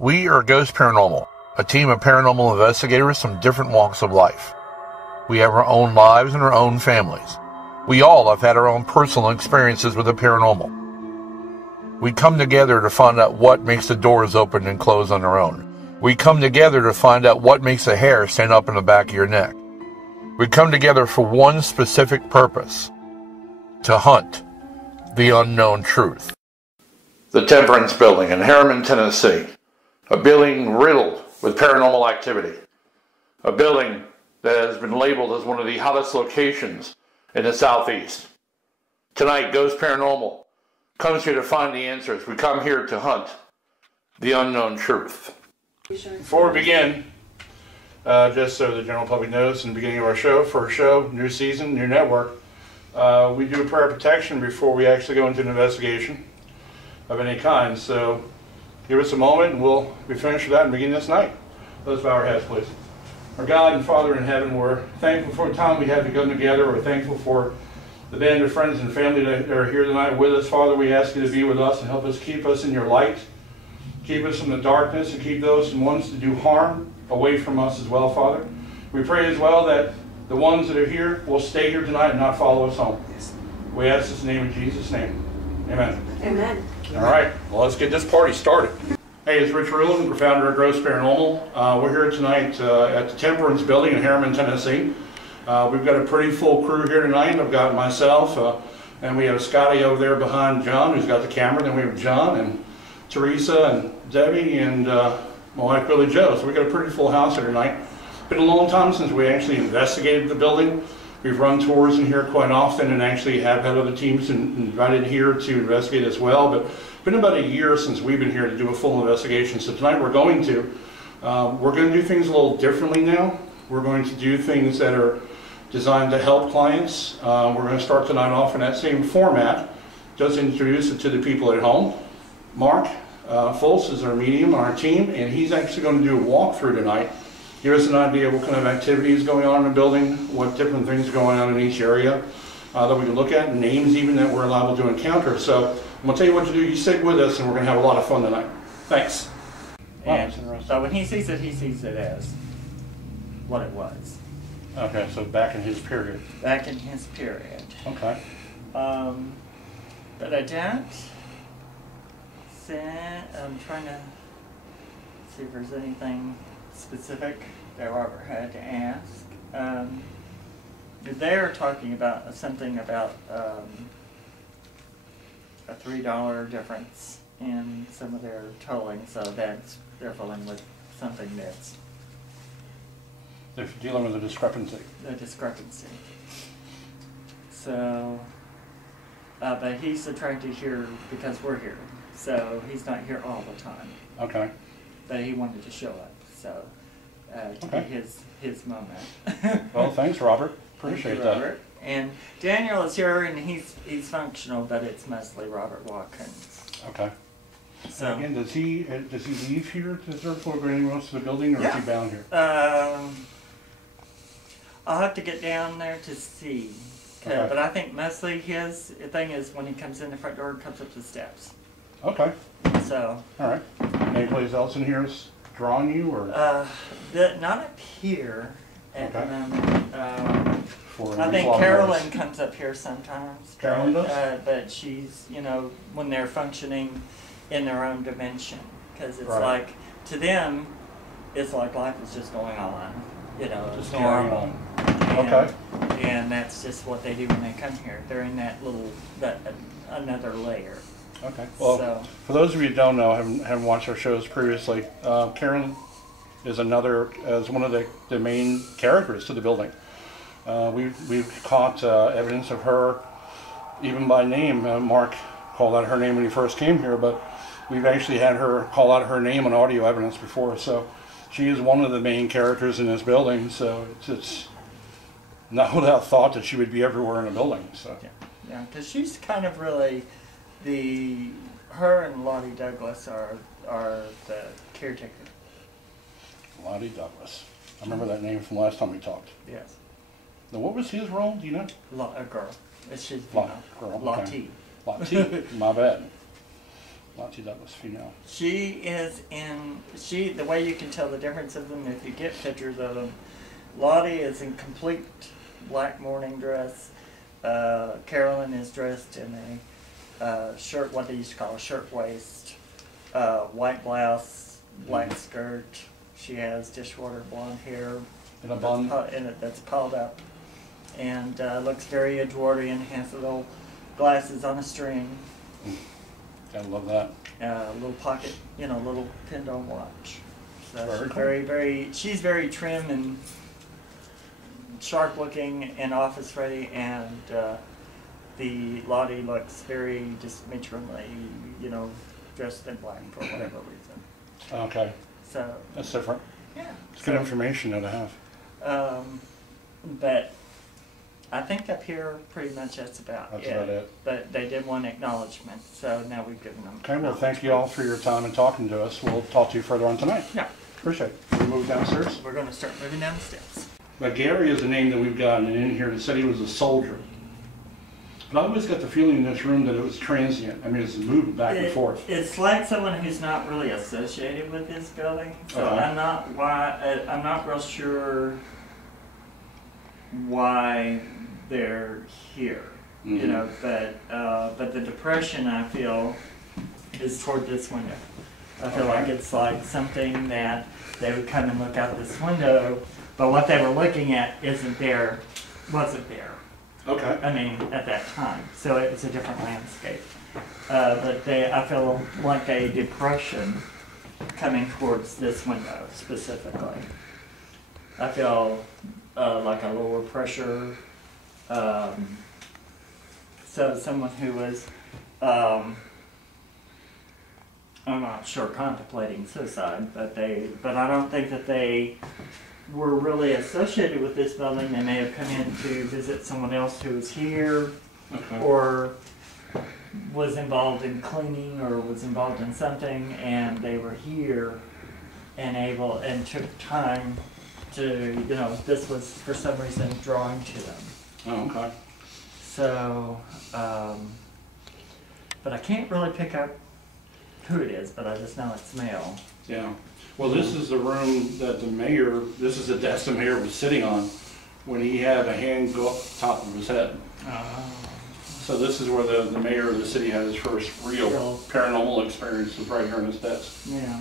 We are Ghost Paranormal, a team of paranormal investigators from different walks of life. We have our own lives and our own families. We all have had our own personal experiences with the paranormal. We come together to find out what makes the doors open and close on their own. We come together to find out what makes the hair stand up in the back of your neck. We come together for one specific purpose: to hunt the unknown truth. The Temperance building in Harriman, Tennessee. A building riddled with paranormal activity. A building that has been labeled as one of the hottest locations in the Southeast. Tonight, Ghost Paranormal comes here to find the answers. We come here to hunt the unknown truth. Before we begin, just so the general public knows, in the beginning of our show, first show, new season, new network, we do a prayer of protection before we actually go into an investigation of any kind. So give us a moment and we'll be finished with that and begin this night. Let's bow our heads, please. Our God and Father in heaven, we're thankful for the time we had to come together. We're thankful for the band of friends and family that are here tonight with us. Father, we ask you to be with us and help us, keep us in your light. Keep us from the darkness and keep those who want to do harm away from us as well, Father. We pray as well that the ones that are here will stay here tonight and not follow us home. We ask this in the name of Jesus' name. Amen. Amen. All right, well, let's get this party started. Hey, it's Rich Ruland, founder of Ghost Paranormal. We're here tonight at the Temperance building in Harriman, Tennessee. We've got a pretty full crew here tonight. I've got myself, and we have Scotty over there behind John, who's got the camera. Then we have John and Teresa and Debbie and my wife Billy Joe. So we've got a pretty full house here tonight. It's been a long time since we actually investigated the building. We've run tours in here quite often and actually have had other teams invited here to investigate as well. But it's been about a year since we've been here to do a full investigation. So tonight we're going to do things a little differently now. We're going to do things that are designed to help clients. We're going to start tonight off in that same format. Just introduce it to the people at home. Mark Foltz is our medium on our team, and he's actually going to do a walkthrough tonight. Give us an idea of what kind of activities going on in the building, what different things are going on in each area that we can look at, and names even that we're liable to encounter. So I'm going to tell you what to do. You stick with us, and we're going to have a lot of fun tonight. Thanks. And so when he sees it as what it was. Okay, so back in his period. Back in his period. Okay. But I don't see, I'm trying to see if there's anything specific that Robert had to ask. They are talking about something about a $3 difference in some of their tolling, so that's they're dealing with something that's They're dealing with a discrepancy. the discrepancy. So, but he's attracted here because we're here, so he's not here all the time. Okay. But he wanted to show up, so to Okay. be his moment. Well, thanks, Robert. Thank Appreciate you, that. Robert. And Daniel is here, and he's functional, but it's mostly Robert Watkins. Okay. So Again, does he leave here to serve or go anywhere else to the building, or is he bound here? I'll have to get down there to see, Okay. but I think mostly his thing is when he comes in the front door and comes up the steps. Okay. So. All right. Any place else in here is drawing you, or? Not up here at the Okay. moment. For I think reasonable Carolyn hours? comes up here sometimes. Carolyn does? But she's, when they're functioning in their own dimension. Because it's Right. like, to them, it's like life is just going on. It's Just carrying normal. on. Okay. And that's just what they do when they come here. They're in that another layer. Okay. Well, So- for those of you who don't know, haven't watched our shows previously, Karen is one of the main characters to the building. We've caught evidence of her, even by name. Mark called out her name when he first came here, but we've actually had her call out her name on audio evidence before. So she is one of the main characters in this building. So it's not without thought that she would be everywhere in the building. So Yeah, because she's kind of really her and Lottie Douglas are the caretaker. Lottie Douglas. I remember that name from last time we talked. Yes. Now, what was his role? Do you know? A girl. It's just Girl. Okay. Lottie. Lottie. My bad. Lottie Douglas, female. She is in, the way you can tell the difference of them if you get pictures of them, Lottie is in complete black morning dress. Carolyn is dressed in a shirt, what they used to call a shirt waist, white blouse, black skirt. She has dishwater blonde hair. In a bun? That's pulled up. And looks very Edwardian, has little glasses on a string. Gotta love that. Little pocket, little pinned on watch. So Very she's cool. she's very trim and sharp looking and office ready, and the Lottie looks very just matronly, dressed in black for whatever reason. Okay, So that's different. yeah, It's good information though to have. but I think up here pretty much that's about it. But they did want acknowledgement, so now we've given them. Okay, well, thank you all for your time and talking to us. We'll talk to you further on tonight. Yeah, Appreciate it. We move downstairs. we're going to start moving down the steps. But Gary is a name that we've gotten in here that said he was a soldier. But I always got the feeling in this room that it was transient. I mean, it's moved back and forth. It's like someone who's not really associated with this building, so Okay. I'm not real sure why they're here. Mhm. But the depression I feel is toward this window. I feel like it's like something that they would come and look out this window, but what they were looking at wasn't there. Okay. I mean, at that time, so it was a different landscape. But I feel like a depression coming towards this window specifically. I feel like a lower pressure. So someone who was, I'm not sure, contemplating suicide, but I don't think that they were really associated with this building. They may have come in to visit someone else who was here, Okay. or was involved in cleaning, or was involved in something, and they were here and took time to, this was for some reason drawing to them. Oh, okay. So, but I can't really pick up who it is, but I just know it's male. Yeah. Well, this is the room that this is the desk the mayor was sitting on when he had a hand go up the top of his head. So this is where the mayor of the city had his first real paranormal experience, was right here on his desk. Yeah.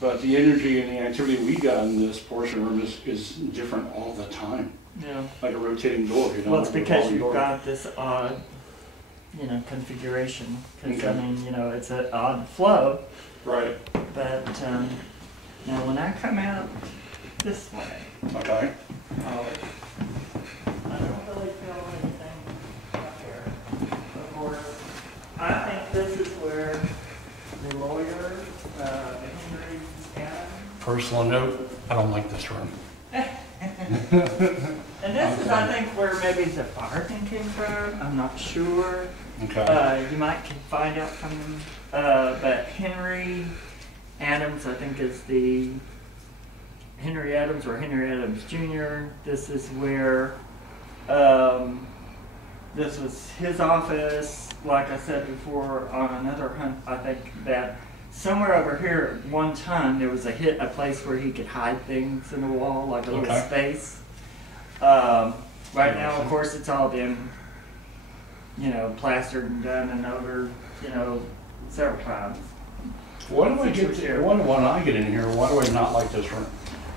But the energy and the activity we got in this portion room is different all the time. Yeah. Like a rotating door, Well, it's like a because revolving you've door. got this odd, configuration. Because, Okay. it's an odd flow. Right. But now when I come out this way, Okay. I don't really feel anything up here. Of course, I think this is where the lawyer, Henry Adams. Personal note, I don't like this room. And this is, I think, where maybe the fire thing came from. I'm not sure. Okay. You might can find out from them. But Henry Adams, I think, is the Henry Adams or Henry Adams Jr. This is where this was his office. Like I said before, on another hunt, I think that somewhere over here at one time there was a place where he could hide things in the wall, like a little space. Right now, of course, it's all been, plastered and done and over, several times. Why do I get in here? Why do I not like this room?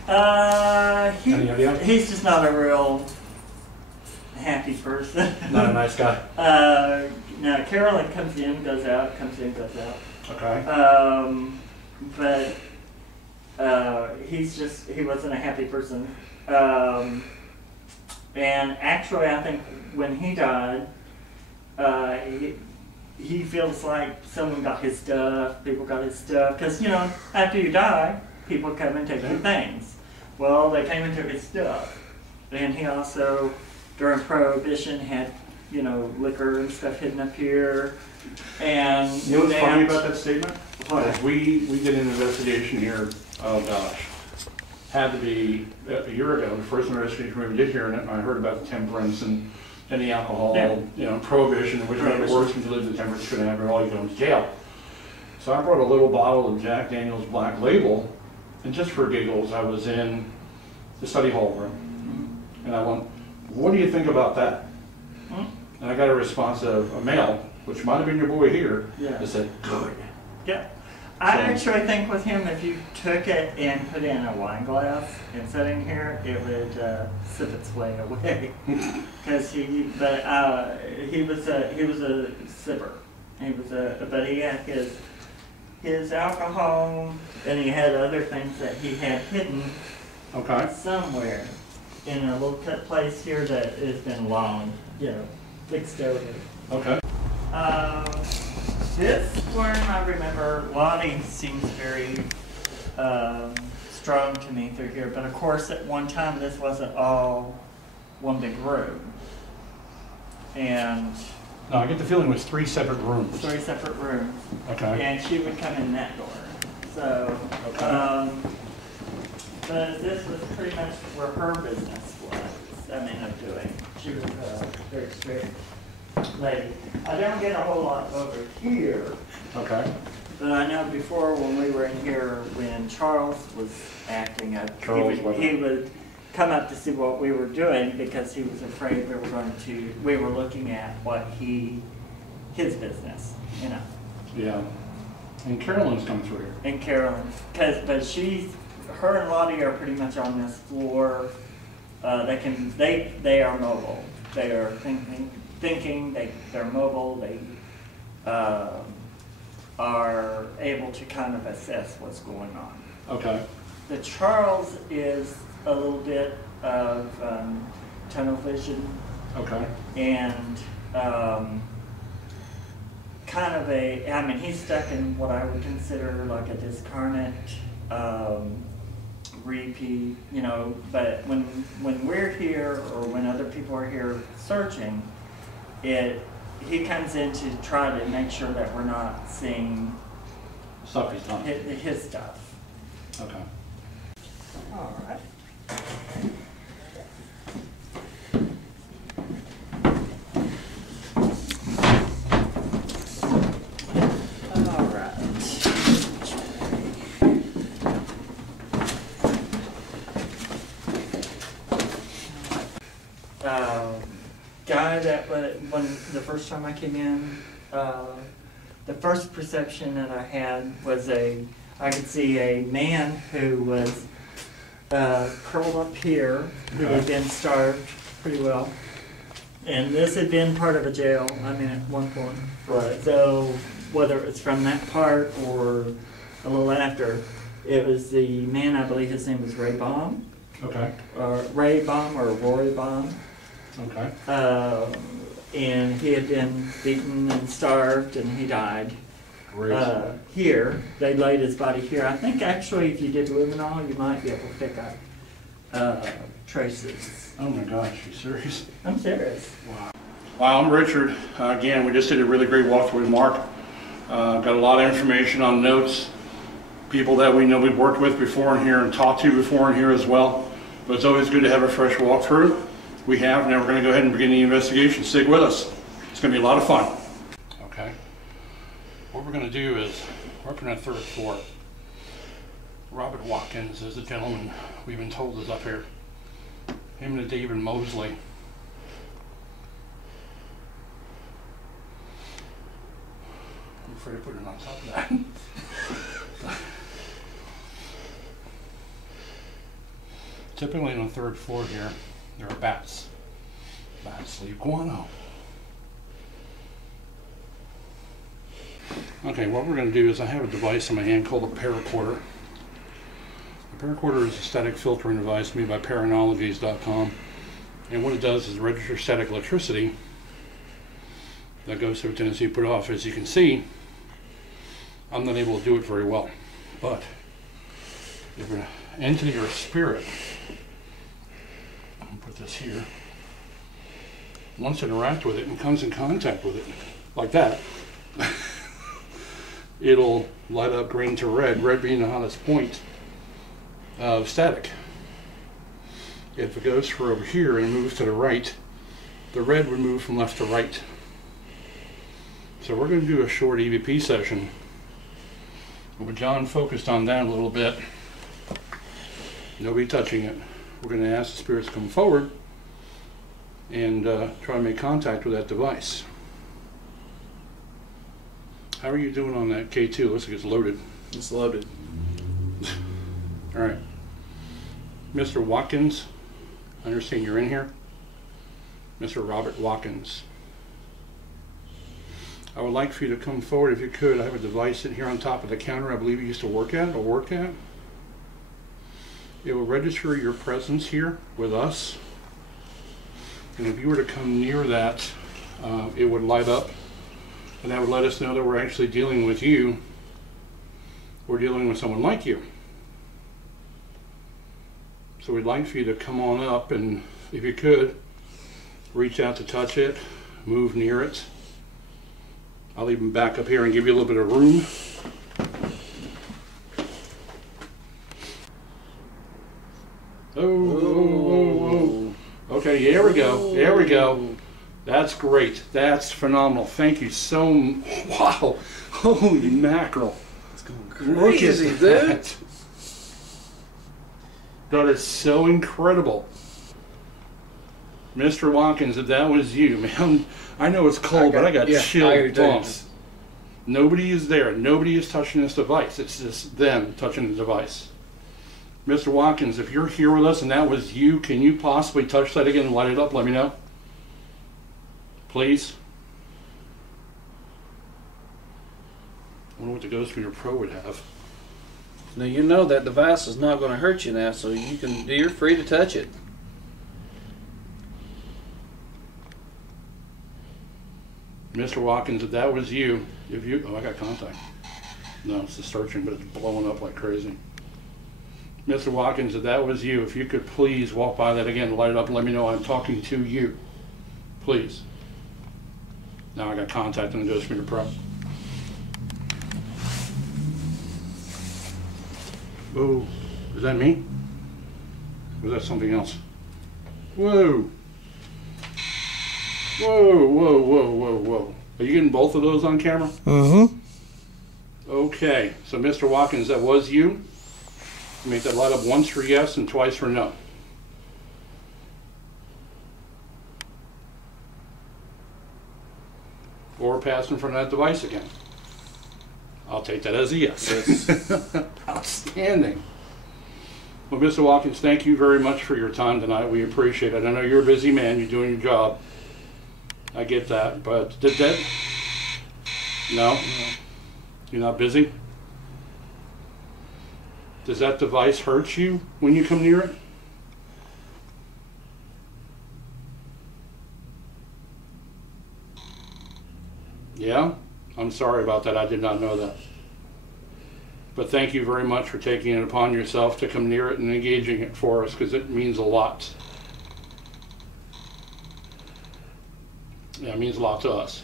Any idea? He's just not a real happy person. Not a nice guy. Now Carolyn comes in, goes out, comes in, goes out. Okay. But he wasn't a happy person. And actually, I think when he died, he feels like someone got his stuff, people got his stuff. Because, after you die, people come and take your things. Well, they came and took his stuff. And he also, during Prohibition, had, liquor and stuff hidden up here. And You know what's funny about that statement? What? Is we did an investigation here, oh gosh, had to be a year ago, the first investigation we did here, and I heard about the temperance and the alcohol, prohibition, which made it worse when you lived in temperance, couldn't have it, all you go into jail. So I brought a little bottle of Jack Daniel's Black Label, and just for giggles, I was in the study hall room. And I went, what do you think about that? And I got a response of a male, which might have been your boy here, that said, good. Yeah. I actually think with him, if you took it and put it in a wine glass and set in here, it would sip its way away. Because he was a sipper. But he had his alcohol, and he had other things that he had hidden somewhere in a little cut place here that has been long, fixed over. Okay. This one I remember, Lottie seems very strong to me through here, but of course at one time this wasn't all one big room. And no, I get the feeling it was 3 separate rooms. 3 separate rooms. Okay. And she would come in that door. So, but this was pretty much where her business was, of doing. She was a very strict lady. I don't get a whole lot over here. Okay. But I know before when we were in here, when Charles was acting up, he would come up to see what we were doing because he was afraid we were looking at his business, Yeah. And Carolyn's come through here. And Carolyn, but her and Lottie are pretty much on this floor. They are mobile. They are thinking, they're mobile, they are able to kind of assess what's going on. Okay. The Charles is a little bit of tunnel vision. Okay. And kind of he's stuck in what I would consider like a discarnate repeat, but when we're here or when other people are here searching, he comes in to try to make sure that we're not seeing stuff he's done. His stuff. Okay. All right. Guy that when the first time I came in, the first perception that I had was I could see a man who was curled up here, who had been starved pretty well, and this had been part of a jail. At one point. Right. So whether it's from that part or a little after, it was the man. I believe his name was Ray Baum. Okay. Or Ray Baum or Roy Baum. Okay. And he had been beaten and starved, and he died. Here, they laid his body here. I think actually, if you did luminol, you might be able to pick up traces. Oh my gosh, you serious? I'm serious. Wow. Wow, I'm Richard. Again, we just did a really great walkthrough with Mark. Got a lot of information on notes. People that we know we've worked with before in here and talked to before in here as well. But it's always good to have a fresh walkthrough. We have. Now we're going to go ahead and begin the investigation. Stick with us. It's going to be a lot of fun. Okay. What we're going to do is, we're up on the 3rd floor. Robert Watkins is the gentleman we've been told is up here. Him and David Mosley. I'm afraid of putting it on top of that. Typically on the 3rd floor here, there are bats. Bats leave guano. Okay, what we're going to do is I have a device in my hand called a paracorder. A paracorder is a static filtering device made by paranologies.com. And what it does is register static electricity that goes through a tendency to put off. As you can see, I'm not able to do it very well. But if an entity or a spirit, I'm going to put this here, wants to interact with it and comes in contact with it, like that, it'll light up green to red, red being the hottest point of static. If it goes for over here and moves to the right, the red would move from left to right. So we're going to do a short EVP session Well, John focused on that a little bit. Nobody touching it. We're going to ask the spirits to come forward and try to make contact with that device. How are you doing on that K2? Looks like it's loaded. It's loaded. All right. Mr. Watkins, I understand you're in here. Mr. Robert Watkins. I would like for you to come forward if you could. I have a device sitting here on top of the counter I believe you used to work at or work at. It will register your presence here with us. And if you were to come near that, it would light up. And that would let us know that we're actually dealing with you. We're dealing with someone like you. So we'd like for you to come on up and, if you could, reach out to touch it, move near it. I'll even back up here and give you a little bit of room. Oh. Okay, here we go. There we go. That's great. That's phenomenal. Thank you so much. Wow. Holy mackerel. It's going crazy, Look at dude. that. That is so incredible. Mr. Watkins, if that was you, man, I know it's cold, but I got chill bumps. Nobody is there. Nobody is touching this device. It's just them touching the device. Mr. Watkins, if you're here with us and that was you, can you possibly touch that again and light it up? Let me know. Please. I wonder what the Ghost Reader Pro would have. Now you know that device is not going to hurt you now, so you're free to touch it. Mr. Watkins, if that was you, oh, I got contact. No, it's the searching, but it's blowing up like crazy. Mr. Watkins, if that was you, if you could please walk by that again, light it up, and let me know I'm talking to you. Please. Now I got contact in the Ghost Reader Pro. Oh, is that me? Or is that something else? Whoa. Whoa, whoa, whoa, whoa, whoa. Are you getting both of those on camera? Mm-hmm. Okay, so Mr. Watkins, that was you. Make that light up once for yes and twice for no. Or pass in front of that device again. I'll take that as a yes. Outstanding. Well, Mr. Watkins, thank you very much for your time tonight. We appreciate it. I know you're a busy man. You're doing your job. I get that. But did that? No? You're not busy? Does that device hurt you when you come near it? Yeah? I'm sorry about that. I did not know that. But thank you very much for taking it upon yourself to come near it and engaging it for us, because it means a lot. Yeah, it means a lot to us.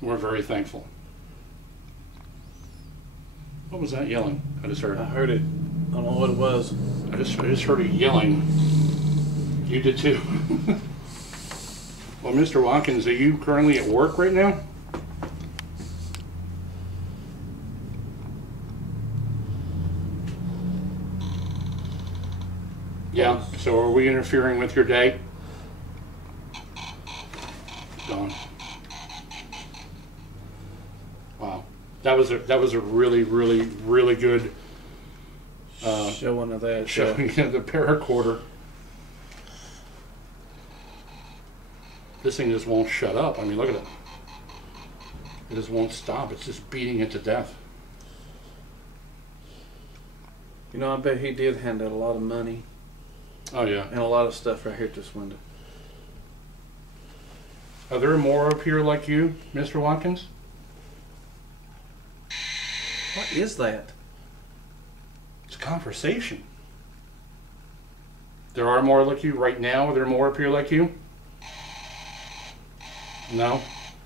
We're very thankful. What was that yelling? I just heard. I heard it. I don't know what it was. I just heard it yelling. You did too. Well, Mr. Watkins, are you currently at work right now? Yeah. So are we interfering with your day? Gone. Wow. That was a really, really, really good Showing of that. showing of the paracorder. This thing just won't shut up. I mean, look at it. It just won't stop. It's just beating it to death. You know, I bet he did hand out a lot of money Oh, yeah. and a lot of stuff right here at this window. Are there more up here like you, Mr. Watkins? What is that? It's a conversation. There are more like you right now? Are there more up here like you? No?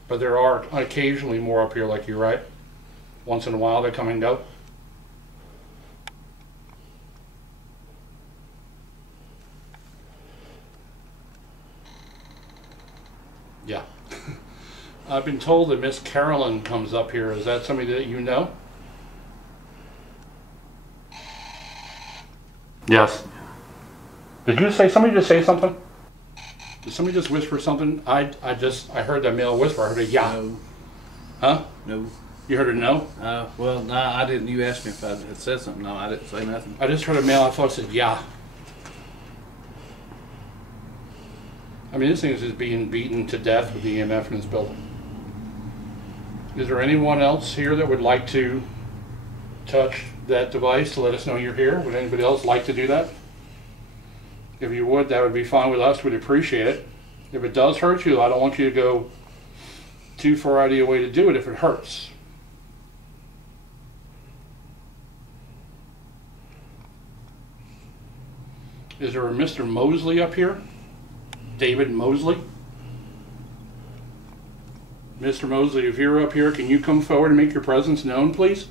But there are occasionally more up here like you, right? Once in a while they come and go? Yeah. I've been told that Miss Carolyn comes up here. Is that somebody that you know? Yes. Did you say, somebody just say something? Did somebody just whisper something? I heard that male whisper. I heard a yeah. No. Huh? No. You heard a no? Well, no, I didn't. You asked me if I had said something. No, I didn't say nothing. I just heard a male. I thought it said yeah. I mean, this thing is just being beaten to death with the EMF in this building. Is there anyone else here that would like to touch that device to let us know you're here? Would anybody else like to do that? If you would, that would be fine with us. We'd appreciate it. If it does hurt you, I don't want you to go too far out of your way to do it if it hurts. Is there a Mr. Mosley up here? David Mosley? Mr. Mosley, if you're up here, can you come forward and make your presence known, please?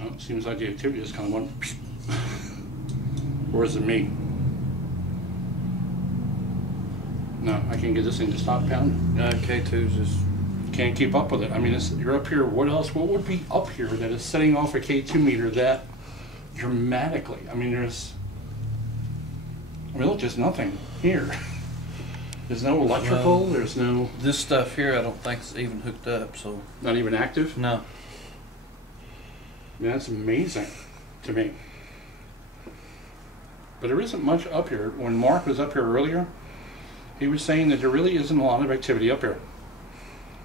Oh, it seems like the activity just kind of went. Or is it me? No, I can't get this thing to stop pounding. K2's just... Can't keep up with it. I mean, you're up here. What else? What would be up here that is setting off a K2 meter that dramatically? I mean, look, there's nothing here. There's no electrical. There's no. This stuff here, I don't think is even hooked up. So Not even active. no. I mean, that's amazing to me. But there isn't much up here. When Mark was up here earlier, he was saying that there really isn't a lot of activity up here.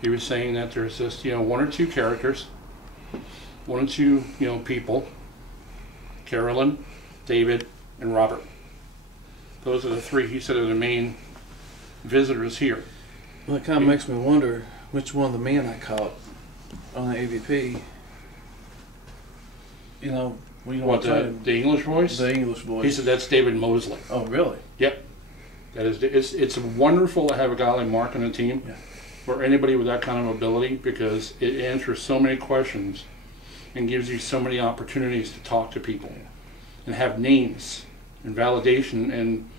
He was saying that there's just, one or two characters, one or two, people, Carolyn, David, and Robert. Those are the three, he said, are the main visitors here. Well, it kind of makes me wonder which one of the men I caught on the AVP. What, the English voice? The English voice. He said that's David Mosley. Oh, really? Yep. That is. It's wonderful to have a guy like Mark on the team. Yeah. Or anybody with that kind of ability, because it answers so many questions and gives you so many opportunities to talk to people and have names and validation and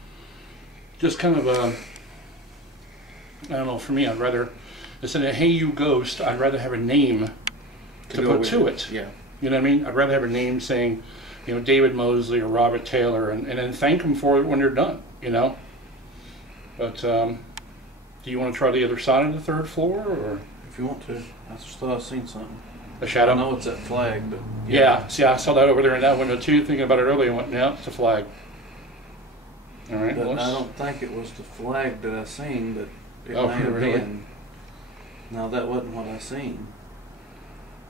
just kind of a, I don't know, for me, I'd rather, instead of hey you ghost, I'd rather have a name to put to it. Yeah. You know what I mean? I'd rather have a name saying, David Mosley or Robert Taylor, and then thank them for it when you're done, But, do you want to try the other side of the third floor, or If you want to. I just thought I seen something. a shadow? I know it's that flag, but... Yeah, see, I saw that over there in that window too, thinking about it earlier, and went, yeah, it's a flag. All right, But well, I don't think it was the flag that I seen, but it Oh, may have really? been. No, that wasn't what I seen.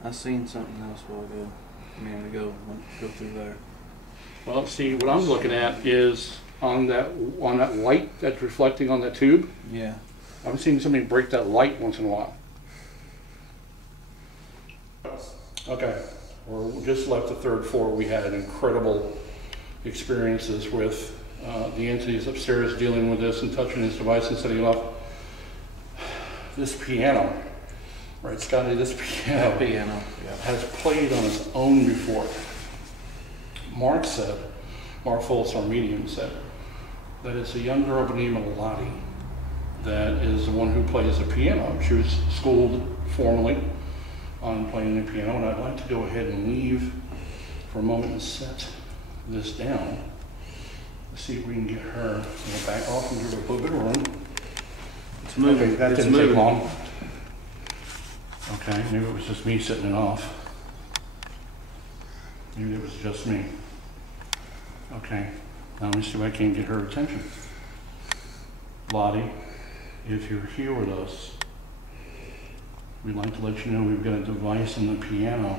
I seen something else a minute ago, go through there. well, see, what I'm looking at is on that light that's reflecting on that tube. Yeah. I'm seeing somebody break that light once in a while. Okay, we just left the third floor. We had incredible experiences with the entities upstairs dealing with this and touching this device and setting it off. This piano, right, Scotty, this piano has played on its own before. Mark Foltz, our medium, said that it's a young girl by the name of Lottie that is the one who plays the piano. She was schooled formally on playing the piano, and I'd like to go ahead and leave for a moment and set this down. Let's see if we can get her to back off and give her a little bit of room. It's moving. Okay, that it's didn't moving. take long. Okay, maybe it was just me setting it off. Maybe it was just me. Okay, now let me see if I can get her attention. Lottie, if you're here with us, we'd like to let you know we've got a device in the piano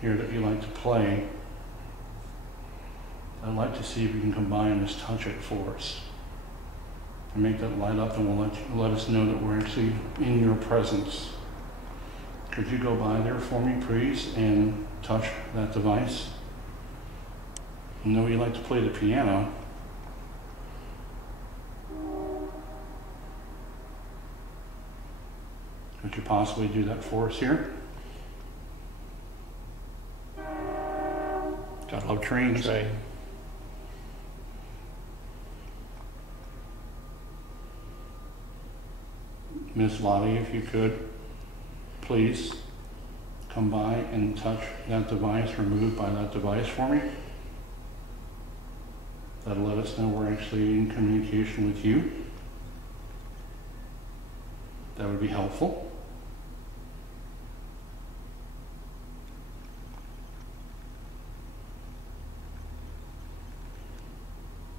here that you like to play. I'd like to see if you can combine and just touch it for us and make that light up, and we'll let us know that we're actually in your presence. Could you go by there for me, please, and touch that device? I know you like to play the piano. Could you possibly do that for us here? Gotta love trains. Miss Lottie, if you could, please come by and touch that device or move by that device for me. That'll let us know we're actually in communication with you. That would be helpful.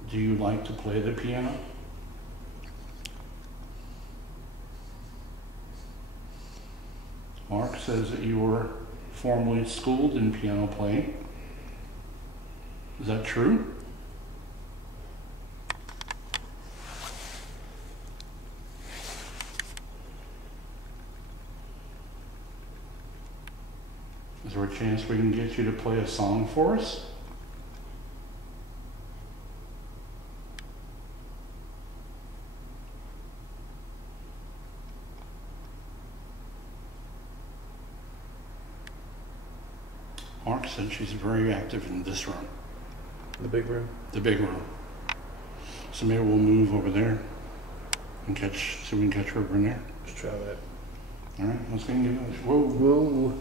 Do you like to play the piano? Mark says that you were formally schooled in piano playing. Is that true? Is there a chance we can get you to play a song for us? Mark said she's very active in this room. The big room? The big room. So maybe we'll move over there and so we can catch her over in there. Let's try that. All right, let's get into this. Whoa. Whoa.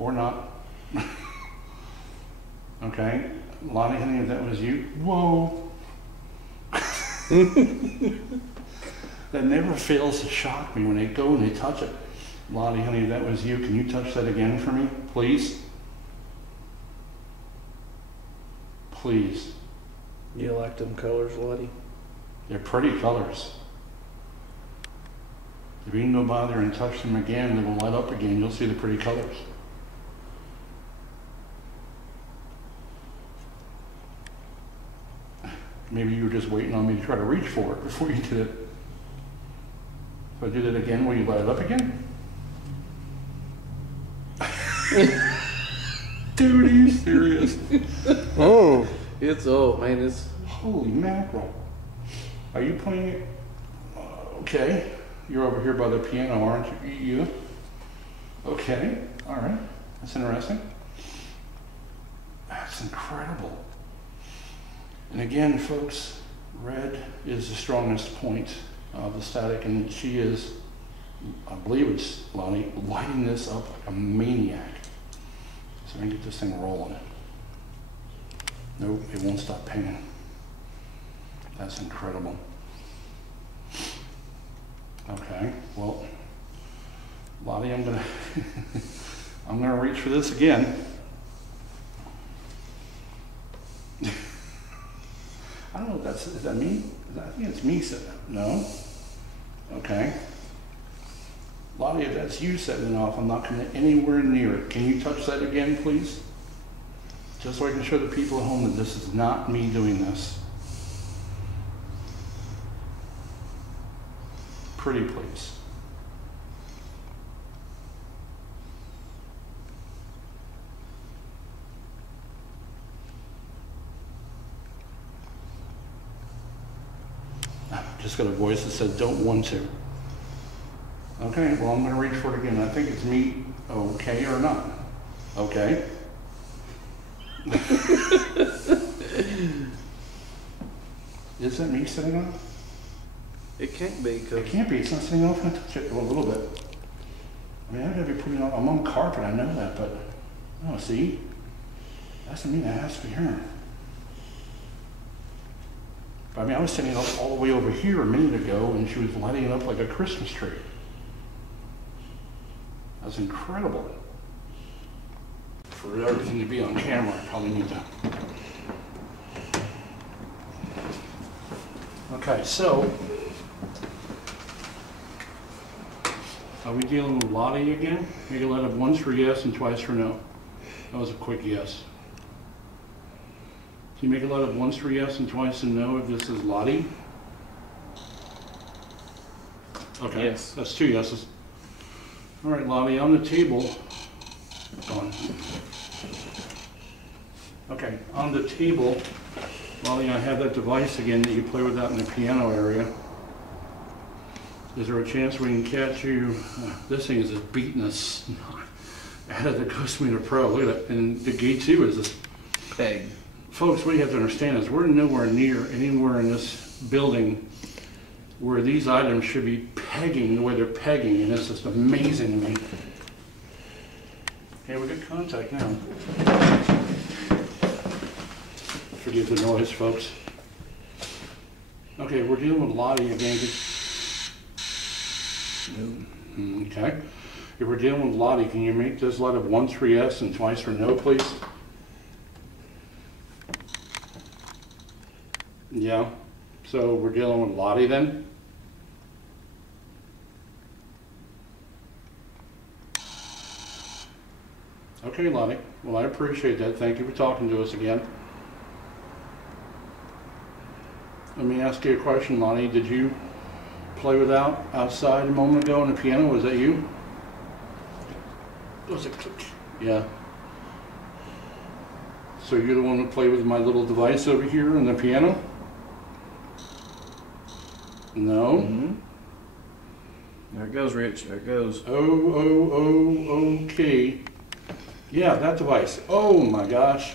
Or not. Okay. Lonnie, honey, if that was you. Whoa. That never fails to shock me when they go and they touch it. Lonnie, honey, if that was you, can you touch that again for me, please? Please. You like them colors, Lottie? They're pretty colors. If you can go by there and touch them again, they will light up again. You'll see the pretty colors. Maybe you were just waiting on me to try to reach for it before you did it. If I do that again, will you light it up again? Dude, are you serious? Oh, it's man. It's Holy mackerel. Are you playing it? Okay. You're over here by the piano, aren't you? Okay. All right. That's interesting. That's incredible. And again, folks, red is the strongest point of the static, and she is, I believe it's Lonnie, lighting this up like a maniac. So I can get this thing rolling. Nope, it won't stop pinging. That's incredible. Okay, well, Lottie, I'm gonna reach for this again. I don't know if is that me? I think it's me setting up. No? Okay. Lottie, if that's you setting it off, I'm not coming anywhere near it. Can you touch that again, please? Just so I can show the people at home that this is not me doing this. Pretty, please. Just got a voice that said, don't want to. Okay, well, I'm going to reach for it again. I think it's me, okay or not? Okay. Is that me sitting on? It can't be. It can't be. It's not sitting off. I touch it a little bit. I mean, I gotta be putting on. I'm on carpet. I know that, but oh, see, that's the mean. That has to be her. But I mean, I was sitting up all the way over here a minute ago, and she was lighting it up like a Christmas tree. That's incredible. For everything to be on camera, I probably need to. Okay, so are we dealing with Lottie again? Make a let up once for yes and twice for no. That was a quick yes. Can you make a let up once for yes and twice and no if this is Lottie? Okay, Yes. That's 2 yeses. All right, Lottie, on the table. Gone. Okay, on the table, Lottie, I have that device again that you play with out in the piano area. Is there a chance we can catch you? This thing is just beating us out of the Ghost Meter Pro. Look at that. And the gate too is this Peg. Folks, what you have to understand is we're nowhere near anywhere in this building where these items should be pegging, the way they're pegging, and it's just amazing to me. Okay, we got contact now. Forgive the noise, folks. Okay, we're dealing with Lottie again. Okay. If we're dealing with Lottie, can you make this letter 1 for yes and twice for no, please? Yeah. So we're dealing with Lottie then? Okay, Lottie. Well, I appreciate that. Thank you for talking to us again. Let me ask you a question, Lottie. Did you play without outside a moment ago on the piano? Was that you? Was it click? Yeah. So you're the one who played with my little device over here on the piano? No? Mm-hmm. There it goes, Rich. There it goes. Okay. Yeah, that device. Oh my gosh.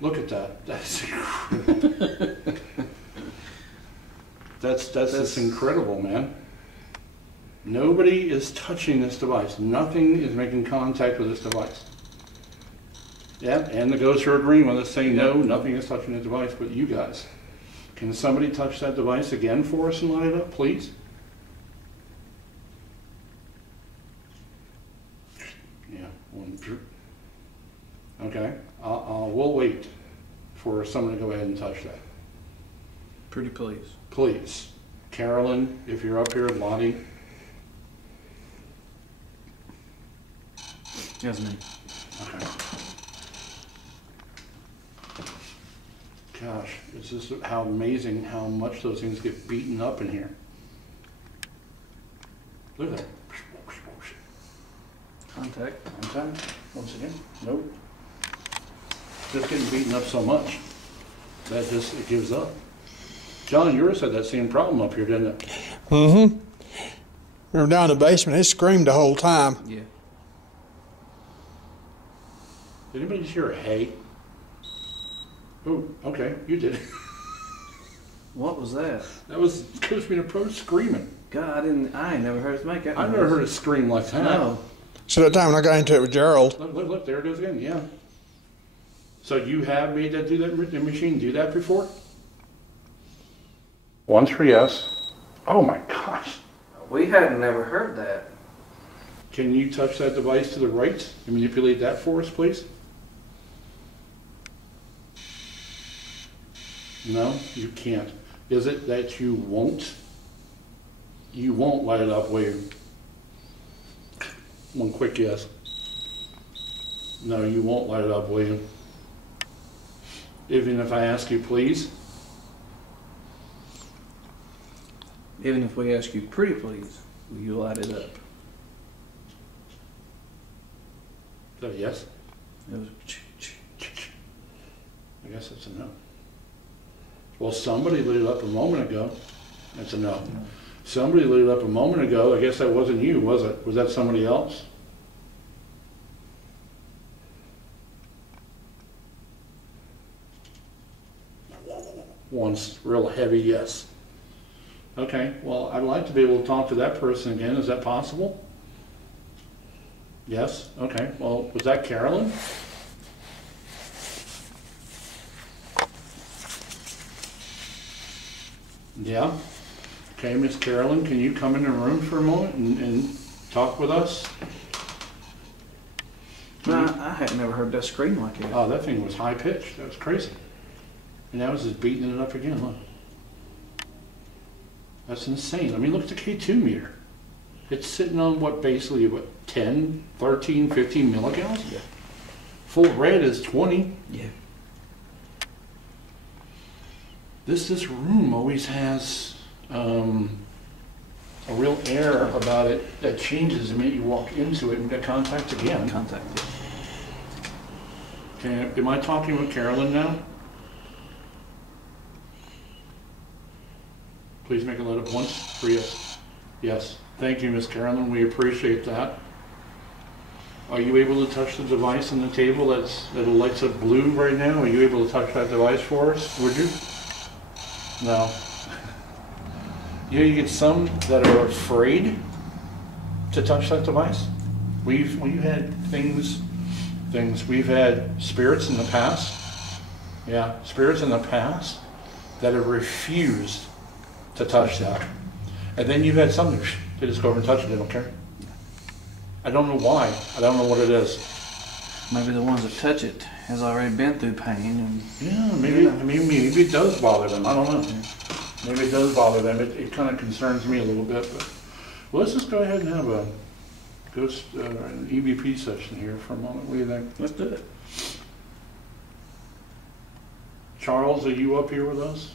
Look at that. That's incredible. That's just incredible, man. Nobody is touching this device. Nothing is making contact with this device. Yeah, and the ghosts are agreeing with us, saying no, nothing is touching the device but you guys. Can somebody touch that device again for us and light it up, please? Yeah, okay. We'll wait for someone to go ahead and touch that. Pretty please. Please. Carolyn, if you're up here, Lottie. Yes, me. Okay. Gosh, it's just how amazing how much those things get beaten up in here. Look at that. Contact. Contact. Once again. Nope. Just getting beaten up so much that it gives up. John, yours had that same problem up here, didn't it? Mm-hmm. We were down in the basement. It screamed the whole time. Yeah. Did anybody just hear a hey? Oh, okay, you did. What was that? That was Coach being approached screaming. God, I ain't never heard us make that. I've never heard a scream like that. No. So that time when I got into it with Gerald. Look, there it goes again, yeah. So you have made that the machine do that before? 1 for yes. Oh my gosh. We hadn't never heard that. Can you touch that device to the right and manipulate that for us, please? No, you can't. Is it that you won't? You won't light it up, will you? 1 quick yes. No, you won't light it up, will you? Even if I ask you, please? Even if we ask you pretty please, will you light it up? Is that a yes? It was I guess that's a no. Well, somebody lit it up a moment ago. That's a no. Somebody lit it up a moment ago. I guess that wasn't you, was it? Was that somebody else? One's real heavy yes. Okay, well, I'd like to be able to talk to that person again. Is that possible? Yes? Okay, well, was that Carolyn? Yeah? Okay, Miss Carolyn, can you come in the room for a moment and talk with us? No, I had never heard that scream like that. Oh, that thing was high pitched. That was crazy. And now it's just beating it up again, look. That's insane. I mean, look at the K2 meter. It's sitting on what, basically, what, 10, 13, 15 milligauss? Yeah. Full red is 20. Yeah. This room always has a real air about it that changes the minute you walk into it and get contact again. Contact. Okay, am I talking with Carolyn now? Please make a light up once for yes. Yes. Thank you, Miss Carolyn. We appreciate that. Are you able to touch the device on the table that lights up blue right now? Are you able to touch that device for us? Would you? No. You know, you get some that are afraid to touch that device. We've had we've had spirits in the past. Yeah, spirits in the past that have refused to touch that. And then you've had some that they just go over and touch it, they don't care. I don't know why. I don't know what it is. Maybe the ones that touch it has already been through pain and Yeah, maybe it does bother them. I don't know. Maybe it does bother them. It kind of concerns me a little bit. But well, let's just go ahead and have a ghost an EVP session here for a moment. What do you think? let's do it. Charles, are you up here with us?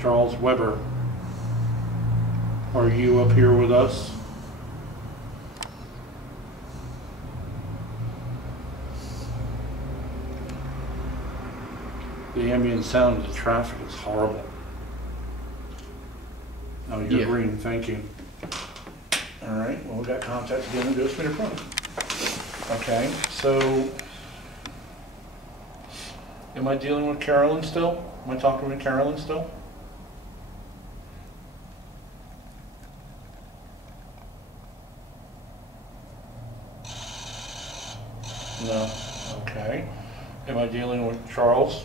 Charles Weber, are you up here with us? The ambient sound of the traffic is horrible. Oh, you're Yeah. green, thank you. All right, well, we got contact again and Ghost Meter Pro. Okay, so am I dealing with Carolyn still? Am I talking with Carolyn still? No. Okay. Am I dealing with Charles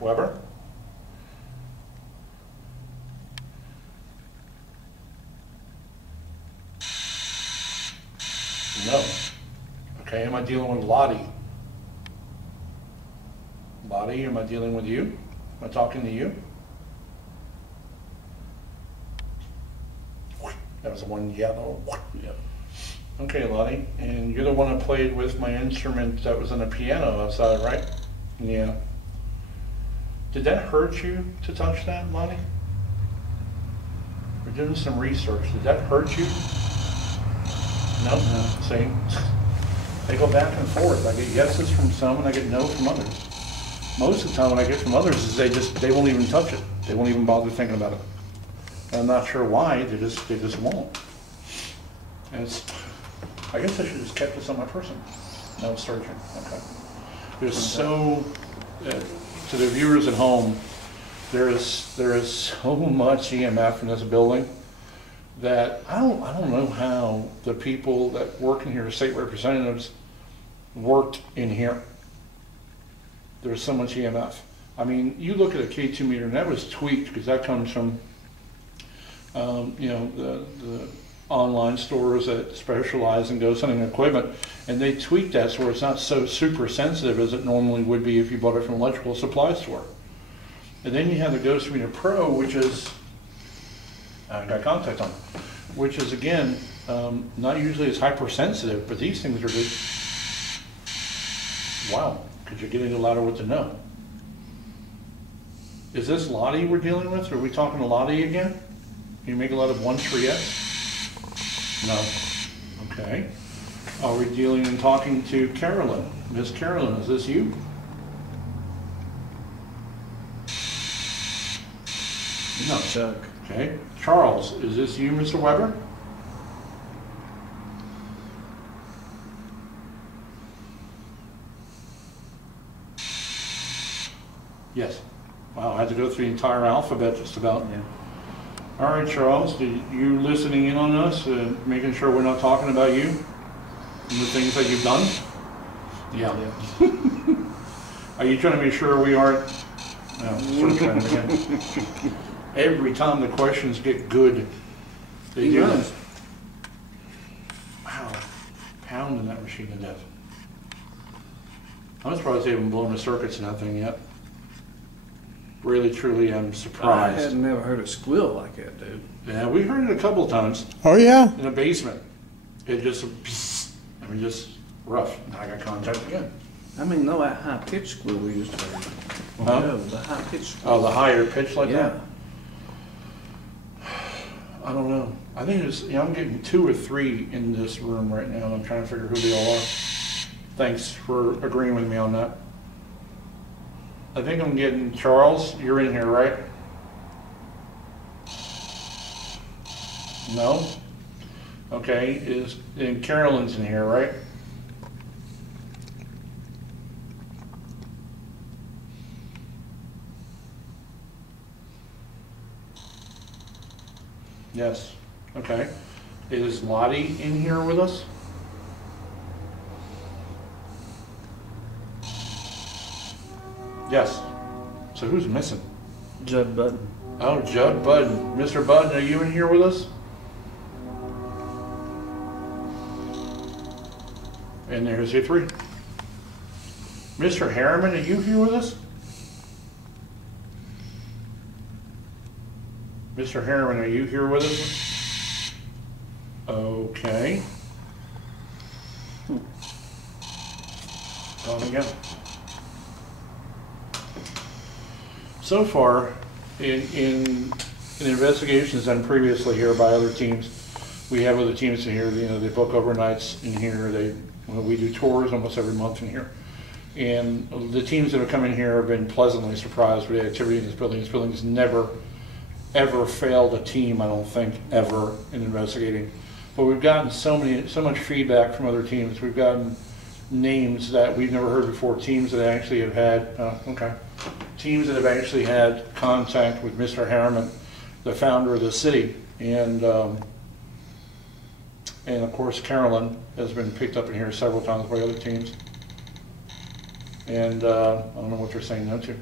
Weber? No. Okay, am I dealing with Lottie? Lottie, am I dealing with you? Am I talking to you? That was the one yellow. Yep. Okay, Lottie, and you're the one that played with my instrument that was on the piano outside, right? Yeah. Did that hurt you to touch that, Lottie? We're doing some research. Did that hurt you? No? See? They go back and forth. I get yeses from some and I get no from others. Most of the time what I get from others is they won't even touch it. They won't even bother thinking about it. And I'm not sure why, they just won't. And I guess I should have just kept this on my person. No searching. Okay. There's so to the viewers at home, there is so much EMF in this building that I don't know how the people that work in here, state representatives, worked in here. There's so much EMF. I mean, you look at a K2 meter, and that was tweaked because that comes from the online stores that specialize in ghost hunting equipment, and they tweaked that so it's not so super sensitive as it normally would be if you bought it from an electrical supply store. And then you have the Ghost Meter Pro, which is, I got contact on, which is again, not usually as hypersensitive, but these things are just, wow, because you're getting a louder with the no. Is this Lottie we're dealing with? Are we talking to Lottie again? Can you make a lot of 1-3-S? No. Okay. Are we dealing and talking to Carolyn? Miss Carolyn, is this you? No, Chuck. Okay. Charles, is this you, Mr. Weber? Yes. Wow, I had to go through the entire alphabet just about. Yeah. All right, Charles, you listening in on us, making sure we're not talking about you and the things that you've done? Yeah. Are you trying to make sure we aren't? No, sort of trying to again. Every time the questions get good, they do this. Wow, pounding that machine to death. I'm surprised they haven't blown the circuits in that thing yet. Really, truly, I'm I surprised. had never heard a squeal like that, dude. Yeah, we heard it a couple of times Oh, yeah? in the basement. It just, just rough. Now I got contact again. I mean, no, that high pitched squeal we used to hear. Huh? No, the high pitched squeal. Oh, the higher pitch like Yeah. that? I don't know. I think it's, I'm getting 2 or 3 in this room right now, and I'm trying to figure who they all are. Thanks for agreeing with me on that. I think I'm getting Charles. You're in here, right? No? Okay, and Carolyn's in here, right? Yes. Okay. Is Lottie in here with us? Yes. So who's missing? Judd Button. Oh, Judd Budden. Mr. Budden, are you in here with us? And there's your three. Mr. Harriman, are you here with us? Mr. Harriman, are you here with us? Okay. On again. So far, in investigations done previously here by other teams, we have other teams in here. You know, they book overnights in here. We do tours almost every month in here. And the teams that have come in here have been pleasantly surprised with the activity in this building. This building's never, ever failed a team, I don't think, ever in investigating. But we've gotten so much feedback from other teams. We've gotten names that we've never heard before, teams that actually have had, teams that have actually had contact with Mr. Harriman, the founder of the city. And of course, Carolyn has been picked up in here several times by other teams. And I don't know what they're saying no to. Let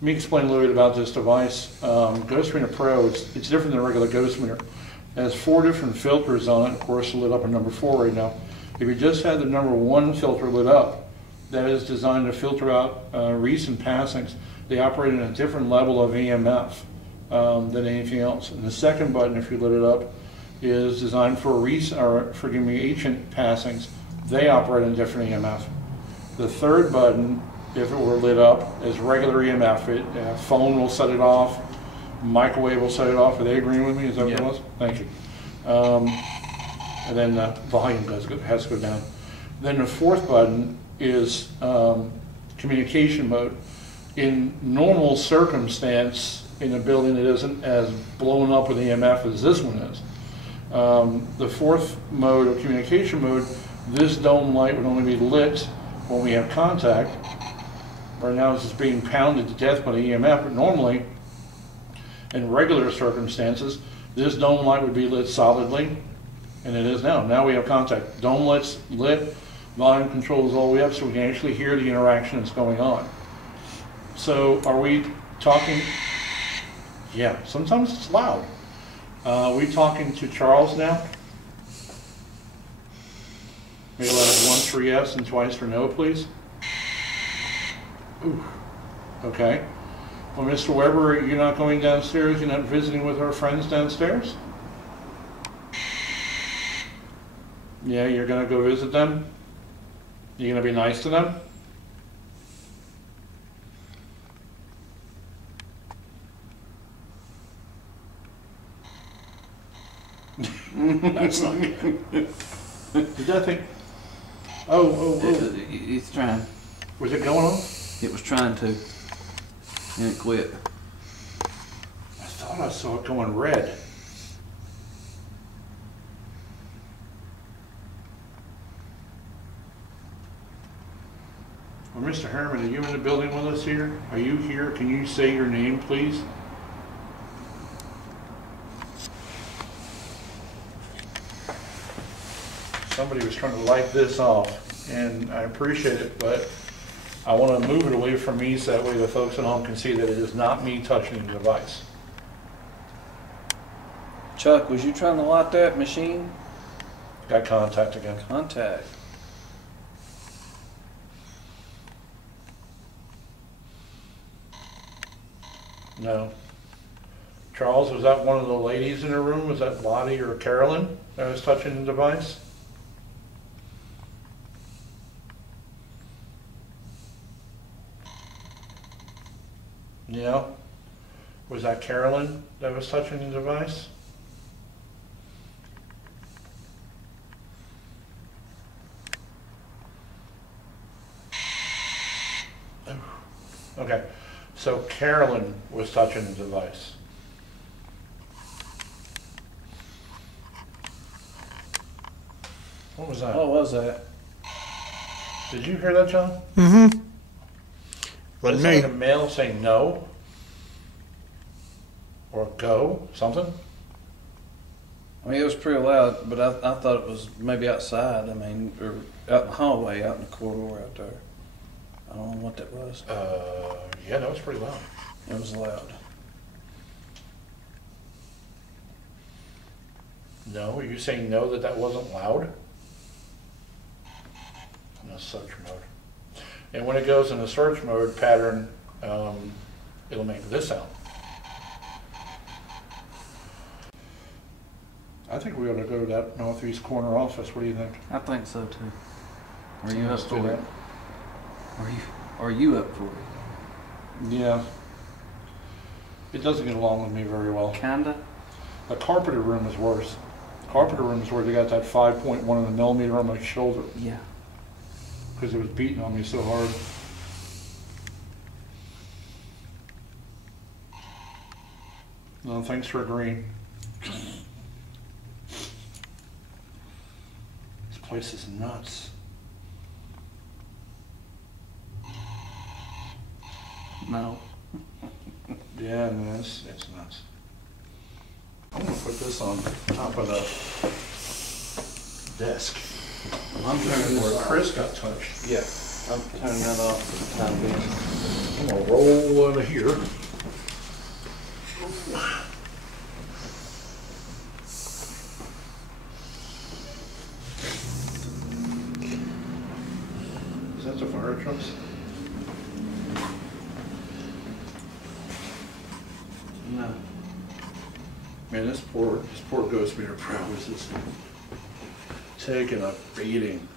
me explain a little bit about this device. Ghost Meter Pro, it's different than a regular Ghost Meter. It has 4 different filters on it, of course, lit up in number 4 right now. If you just had the number 1 filter lit up, that is designed to filter out recent passings. They operate in a different level of EMF than anything else. And the second button, if you lit it up, is designed for ancient passings. They operate in different EMF. The third button, if it were lit up, is regular EMF. Phone will set it off, microwave will set it off. Are they agreeing with me? Is that what it was? Thank you. And then the volume has to go down. Then the fourth button is communication mode. In normal circumstance, in a building that isn't as blown up with EMF as this one is, the fourth mode of communication mode, this dome light would only be lit when we have contact. Right now it's just being pounded to death by the EMF, but normally, in regular circumstances, this dome light would be lit solidly, and it is now. Now we have contact. Dome light's lit, volume control is all the way up, so we can actually hear the interaction that's going on. So are we talking? Yeah, sometimes it's loud. Are we talking to Charles now? Maybe let us once for yes and twice for no, please. Ooh. Okay. Well, Mr. Weber, you're not going downstairs? You're not visiting with our friends downstairs? Yeah, you're going to go visit them? You're going to be nice to them? That's not good. Did that thing? Oh. It's trying. Was it going on? It was trying to, and it quit. I thought I saw it going red. Well, Mr. Harriman, are you in the building with us here? Are you here? Can you say your name, please? Somebody was trying to light this off, and I appreciate it, but I want to move it away from me so that way the folks at home can see that it is not me touching the device. Chuck, was you trying to light that machine? Got contact again. Contact. No. Charles, was that one of the ladies in the room? Was that Lottie or Carolyn that was touching the device? Yeah. Was that Carolyn that was touching the device? Okay. So Carolyn was touching the device. What was that? What was that? Did you hear that, John? Mm-hmm. Was Wasn't that me. a male saying no? or go, something? I mean, it was pretty loud, but I thought it was maybe outside. I mean, or out in the hallway, out in the corridor out there. I don't know what that was. Yeah, that was pretty loud. It was loud. No, are you saying no, that wasn't loud? In a search mode. And when it goes in a search mode pattern, it'll make this sound. I think we ought to go to that northeast corner office. What do you think? I think so too. Are you up Let's do for that. it? Are you up for it? Yeah. It doesn't get along with me very well. Kinda. The carpeted room is worse. Carpeted room is where they got that 5.1 of the millimeter on my shoulder Yeah. because it was beating on me so hard. No, thanks for agreeing. This place is nuts. No. Yeah, man, it's nuts. I'm gonna put this on top of the desk. I'm turning Where this off. Chris got touched. Yeah. I'm turning that off for the time being. I'm gonna roll out of here. Is that the fire trucks? No. Man, this poor ghost meter pro is just taking a beating.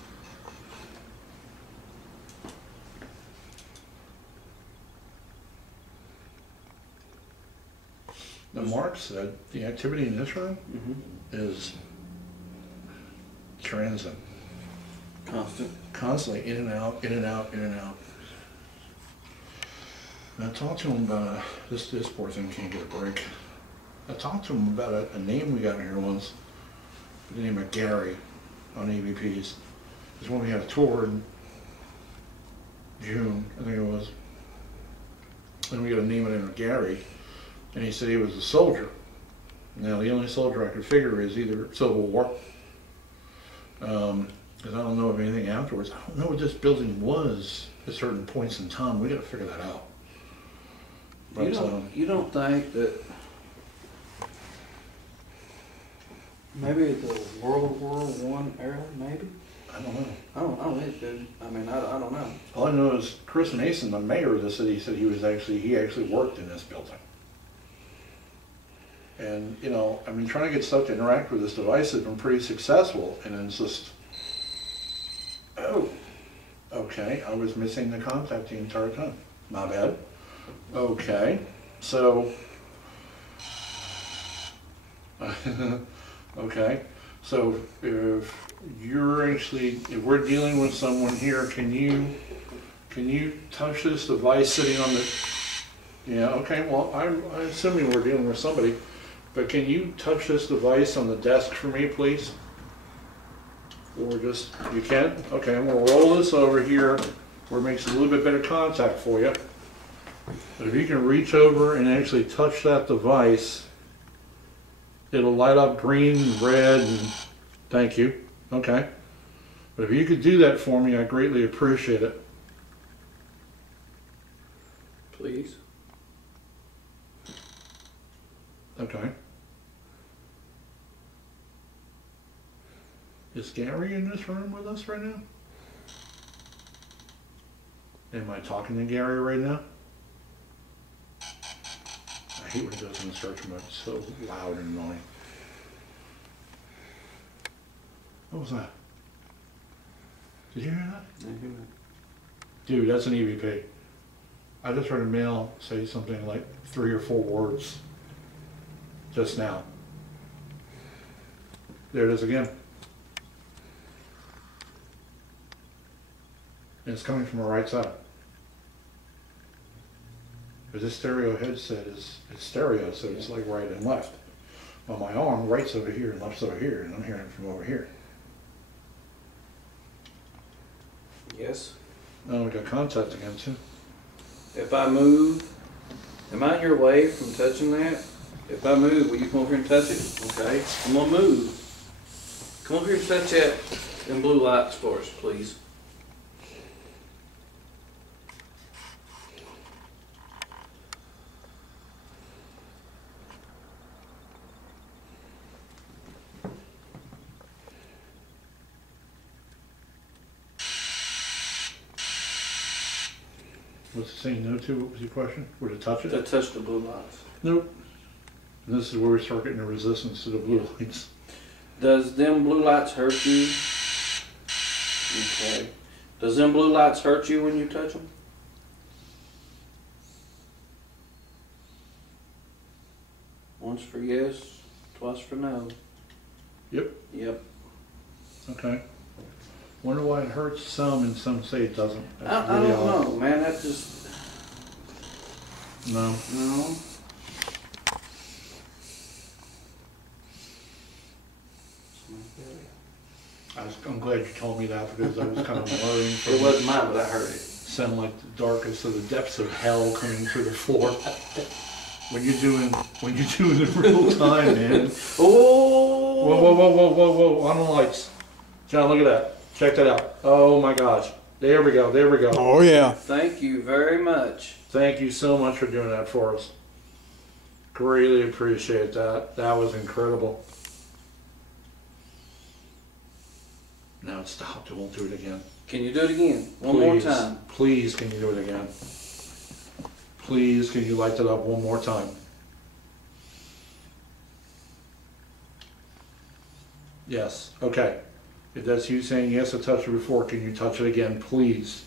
The Mark said the activity in this room is transient, Constant. constantly in and out, in and out, in and out. And I talked to him about this poor thing can't get a break. I talked to him about a name we got in here once, the name of Gary on EVPs. It's when we had a tour in June, I think it was. And we got a name of him Gary, and he said he was a soldier. Now the only soldier I could figure is either Civil War, because I don't know of anything afterwards. I don't know what this building was at certain points in time. We got to figure that out. But, You don't think that maybe the World War I era, maybe? I don't know. I don't know, dude. I mean, I don't know. All I know is Chris Mason, the mayor of the city, said he actually worked in this building. And, you know, I mean, trying to get stuff to interact with this device has been pretty successful, and then it's just, oh, okay, I was missing the contact the entire time. My bad. Okay, so, okay, so if we're dealing with someone here, can you touch this device sitting on the, yeah, okay, well, I'm assuming we're dealing with somebody, but can you touch this device on the desk for me, please? Or just, you can? Okay, I'm gonna roll this over here where it makes a little bit better contact for you. But if you can reach over and actually touch that device, it'll light up green, red, and thank you. Okay. But if you could do that for me, I greatly appreciate it. Please. Okay. Is Gary in this room with us right now? Am I talking to Gary right now? I hate when it goes in the search mode. It's so loud and annoying. What was that? Did you hear that? Dude, that's an EVP. I just heard a male say something like 3 or 4 words just now. There it is again. And it's coming from the right side. Because this stereo headset it's stereo, so it's like right and left. On my arm, right's over here and left's over here, and I'm hearing it from over here. Yes. Oh, we got contact again too. If I move, am I in your way from touching that? If I move, will you come over here and touch it? Okay, I'm gonna move. Come over here and touch that, them blue lights for us, please. What's it saying no to? What was your question? Where to touch it? To touch the blue lights. Nope. And this is where we start getting the resistance to the blue lights. Does them blue lights hurt you? Okay. Does them blue lights hurt you when you touch them? Once for yes, twice for no. Yep. Yep. Okay. Wonder why it hurts some and some say it doesn't. That's I really don't odd. know, man. That just No. no. I'm glad you told me that because I was kind of worrying. It wasn't mine, but I heard it. Sound like the darkest of the depths of hell coming through the floor. When you're doing it real time, man. Oh! Whoa, on the lights. John, look at that. Check that out. Oh my gosh. There we go. Oh, yeah. Thank you very much. Thank you so much for doing that for us. Greatly appreciate that. That was incredible. Now it stopped. It won't do it again. Can you do it again? One more time. Please, can you do it again? Please, can you light that up one more time? Yes. Okay. If that's you saying yes, I touched it before, can you touch it again, please?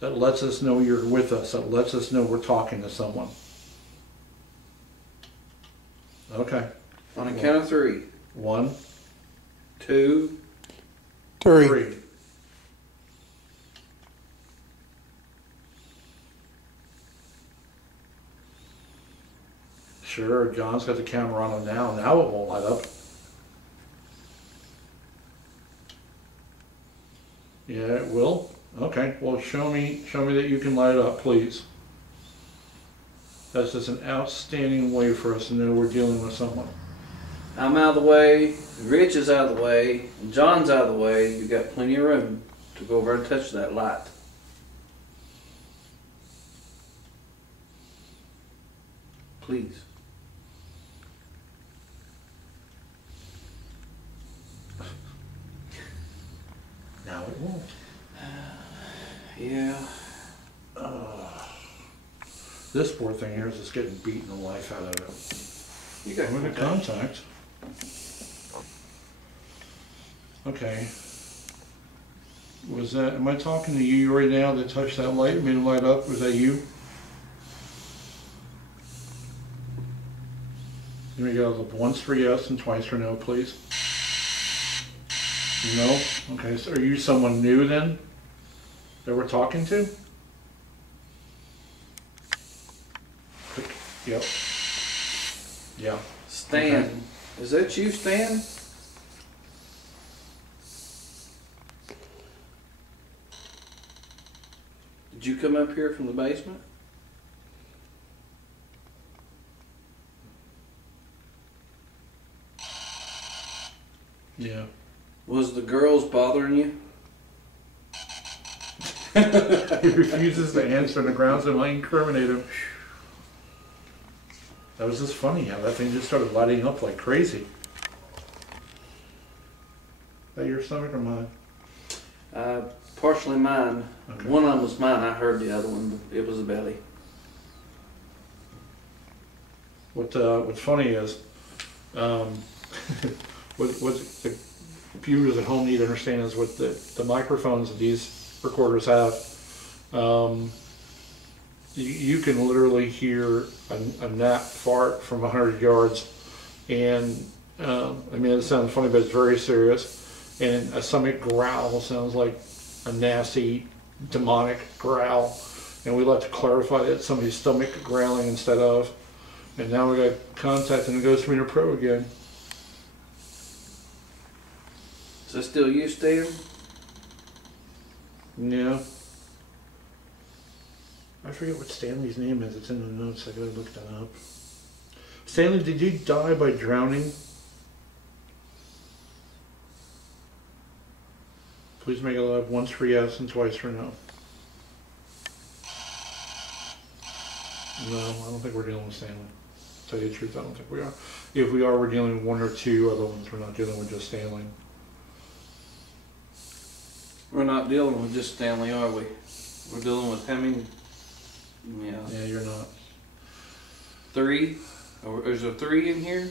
That lets us know you're with us. That lets us know we're talking to someone. Okay. On a count of 3. 1, 2. 3. 3. Sure, John's got the camera on him now. Now it won't light up. Yeah, it will. Okay, well, show me that you can light it up, please. That's just an outstanding way for us to know we're dealing with someone. I'm out of the way. Rich is out of the way. And John's out of the way. You've got plenty of room to go over and touch that light. Please. Now it won't. Yeah. This poor thing here is just getting beaten the life out of it. You got Look at contact. Okay. Was that, am I talking to you right now that touched that light, made it light up? Was that you? Here we go. Once for yes and twice for no, please. No? Okay, so are you someone new then that we're talking to? Yep. Yeah. Stan. Okay. Is that you, Stan? Did you come up here from the basement? Yeah. Was the girls bothering you? He refuses to answer on the grounds that might incriminate him. That was just funny how that thing just started lighting up like crazy. Is that your stomach or mine? Partially mine. Okay. One of them was mine. I heard the other one. It was a belly. What's funny is, what the viewers at home need to understand is what the microphones that these recorders have. You can literally hear a gnat fart from 100 yards, and I mean it sounds funny, but it's very serious. And a stomach growl sounds like a nasty, demonic growl, and we like to clarify that it's somebody's stomach growling instead of. And now we got contact, and it goes to Meter Pro again. Is that still you, Stan? Yeah. I forget what Stanley's name is. It's in the notes. I gotta look that up. Stanley, did you die by drowning? Please make it live once for yes and twice for no. No, I don't think we're dealing with Stanley. To tell you the truth, I don't think we are. If we are, we're dealing with one or two other ones. We're not dealing with just Stanley. We're not dealing with just Stanley, are we? We're dealing with how many? Yeah. Yeah, you're not. 3? Or is there 3 in here?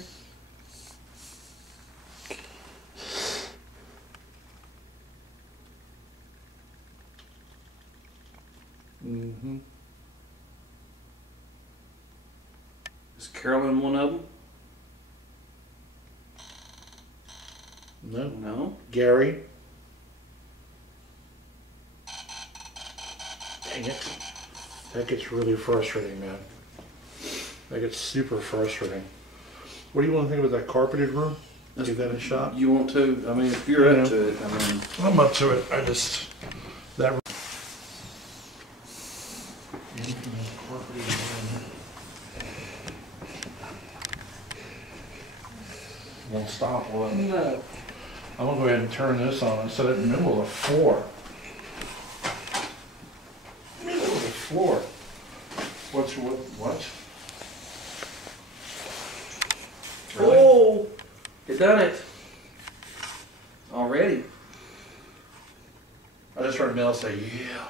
Mm-hmm. Is Carolyn one of them? No. No. Gary. Dang it. That gets really frustrating, man. That gets super frustrating. What do you want to think about that carpeted room? Give that a shot? You want to? I mean, if you're up to it, I mean. I'm up to it. I just... That room. Won't stop, will it? No. I'm gonna go ahead and turn this on and set it in the middle of the floor. Middle of the floor. What? Really? Oh! You done it. Already. I just heard Mel say, yeah.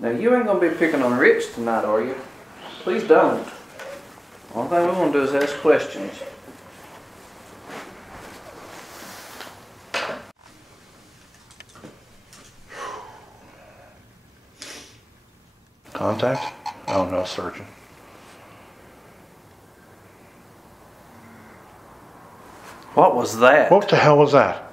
Now, you ain't gonna be picking on Rich tonight, are you? Please don't. All thing we're gonna do is ask questions. Contact? Oh no, surgeon. What was that? What the hell was that?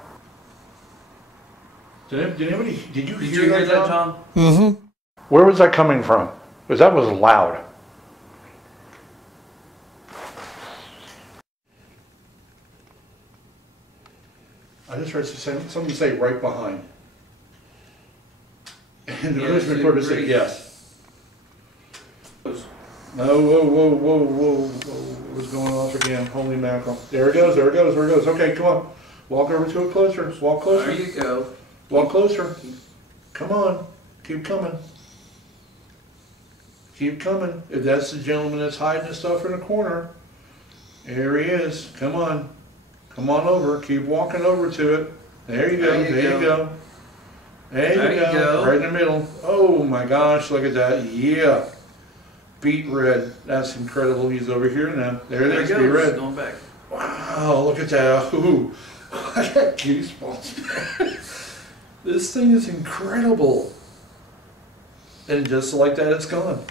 Did you Did you hear hear that, that, John? John? Mm-hmm. Where was that coming from? Because that was loud. I just heard something say right behind. And the news reporter said yes. No, whoa. It was going off again. Holy mackerel. There it goes. Okay, come on. Walk over to it closer. Walk closer. There you go. Walk closer. Come on. Keep coming. Keep coming. If that's the gentleman that's hiding his stuff in the corner, here he is. Come on. Come on over. Keep walking over to it. There you go. There you go. There you go. Right in the middle. Oh my gosh, look at that. Yeah. Beet red. That's incredible. He's over here now. There it is. Beet red. Going back. Wow, look at that. Ooh. I got goosebumps. This thing is incredible. And just like that, it's gone.